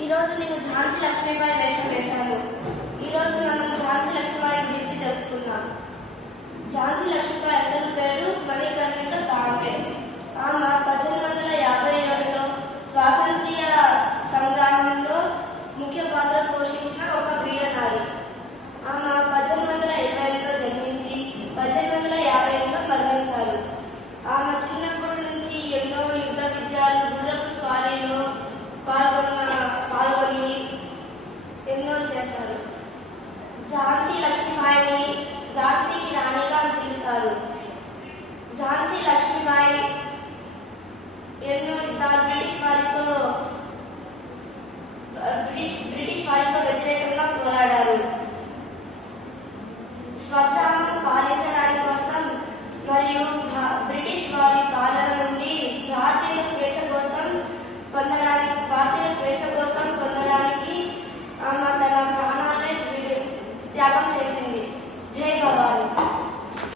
ఈరోజు నేను ఝాన్సీ లక్ష్మీబాయి వేషం వేశాను. ఈరోజు మనం ఝాన్సీ లక్ష్మీబాయి గురించి తెలుసుకుందాం. ఝాన్సీ లక్ష్మీబాయి అసలు పేరు మణికర్ణిక తాంబే. ఆమె 1857లో స్వాతంత్ర్య సంగ్రామంలో ముఖ్య పాత్ర పోషించిన ఒక వీరనారి. ఆమె 1825లో జన్మించి 1850లో మరణించారు. ఆమె చిన్నప్పటి నుంచి ఎన్నో యుద్ధ విద్యలు, గుర్రపు స్వారీలో పాల్గొని ఎన్నో చేశారు. ఝాన్సీ లక్ష్మీబాయిని ఝాన్సీకి రాణిగా పిలుస్తారు. ఝాన్సీ లక్ష్మీబాయి ఎన్నో యుద్ధాలు బ్రిటిష్ వారితో వ్యతిరేకంగా పోరాడారు. స్వగ్రామం